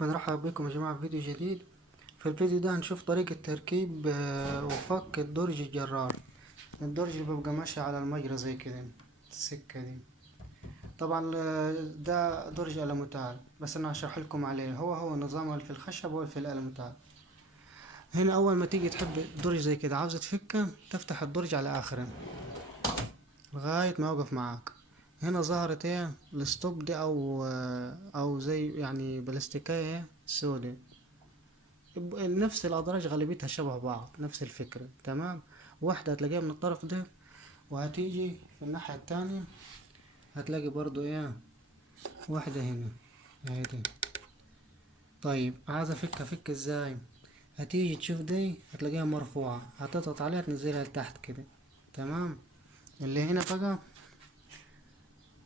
بنرحب بكم يا جماعة في فيديو جديد. في الفيديو ده هنشوف طريقة تركيب وفك الدرج الجرار. الدرج اللي بيبقى ماشي على المجرى زي كده، السكة دي. طبعا ده درج ألموتال، بس أنا هشرح لكم عليه. هو نظام في الخشب وفي الألموتال. هنا أول ما تيجي تحب الدرج زي كده عاوز تفكه، تفتح الدرج على آخره لغاية ما يوقف معاك. هنا ظهرت ايه الستوب دي، أو زي يعني بلاستيكية سودة. نفس الأدراج غالبيتها شبه بعض، نفس الفكرة تمام. واحدة هتلاقيها من الطرف ده، وهتيجي في الناحية التانية هتلاقي برضو ايه واحدة هنا اهي دي. طيب عايز افك ازاي؟ هتيجي تشوف دي هتلاقيها مرفوعة، هتضغط عليها تنزلها لتحت كده تمام. اللي هنا بقى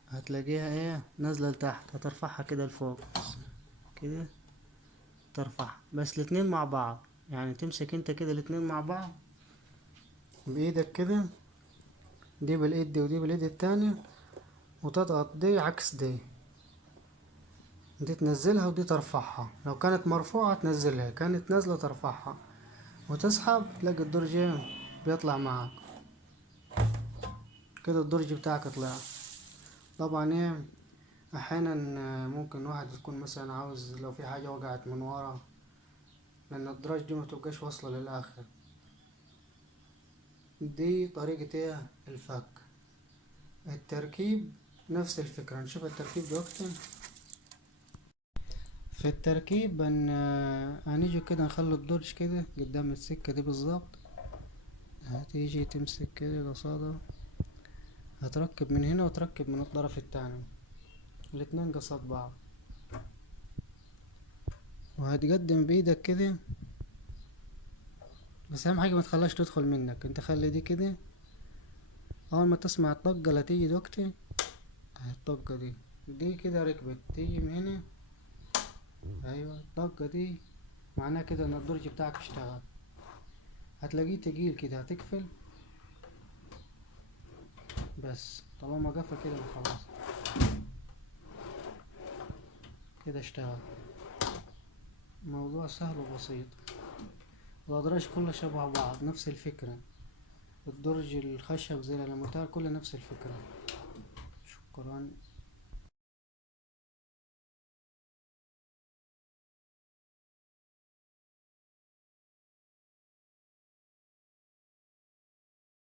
هتلاقيها ايه نازلة لتحت، هترفعها كده لفوق كده، ترفعها بس الاتنين مع بعض. يعني تمسك انت كده الاتنين مع بعض بايدك كده، دي بالايد دي ودي بالايد التانية، وتضغط دي عكس دي. دي تنزلها ودي ترفعها، لو كانت مرفوعة تنزلها، كانت نازلة ترفعها، وتسحب تلاقي الدرج بيطلع معاك كده. الدرج بتاعك طلع. طبعا ايه احيانا ممكن واحد يكون مثلا عاوز لو في حاجة وقعت من ورا، لان الدرج دي ما تبقاش واصلة للاخر. دي طريقة ايه الفك. التركيب نفس الفكرة، نشوف التركيب دلوقتي. في التركيب هنيجي كده نخلي الدرج كده قدام السكة دي بالظبط. هتيجي تمسك كده قصادة، هتركب من هنا وتركب من الطرف التاني، الاتنين قصاد بعض، وهتقدم بايدك كده. بس اهم حاجة ما تخليهاش تدخل منك، انت خلي دي كده. اول ما تسمع الطقة اللي هتيجي دلوقتي، الطقة دي كده ركبت، تيجي من هنا. ايوه الطقة دي معناها كده ان الدرج بتاعك اشتغل. هتلاقيه تقيل كده، هتقفل بس. طالما قفل كده خلاص، كده اشتغل. موضوع سهل وبسيط. الأدراج كلها شبه بعض، نفس الفكرة. الدرج الخشب زي الألموتال كله نفس الفكرة. شكرا.